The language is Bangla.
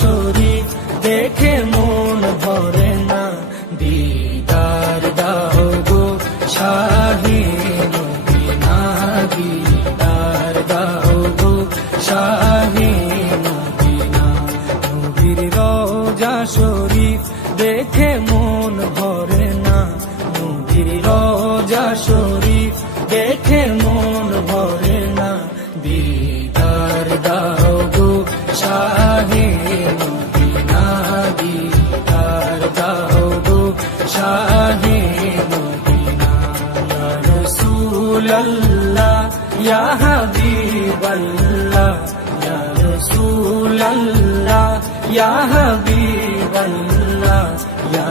শরীফ দেখে মন ভরে না, দিদার দাও গো শাহে মদিনা, দিদার দাও গো শাহে মদিনা। নবীর রওজা শরীফ দেখে মন ভরে না, নবীর রওজা শরীফ দেখে মন ভরে না, দিদার দাও গো শাহে মদিনা, দিদার দাও গো শাহে মদিনা। ইয়া রাসূলাল্লাহ ইয়া হাবিবাল্লাহ, ইয়া রাসূলাল্লাহ ইয়া হাবিবাল্লাহ, ইয়া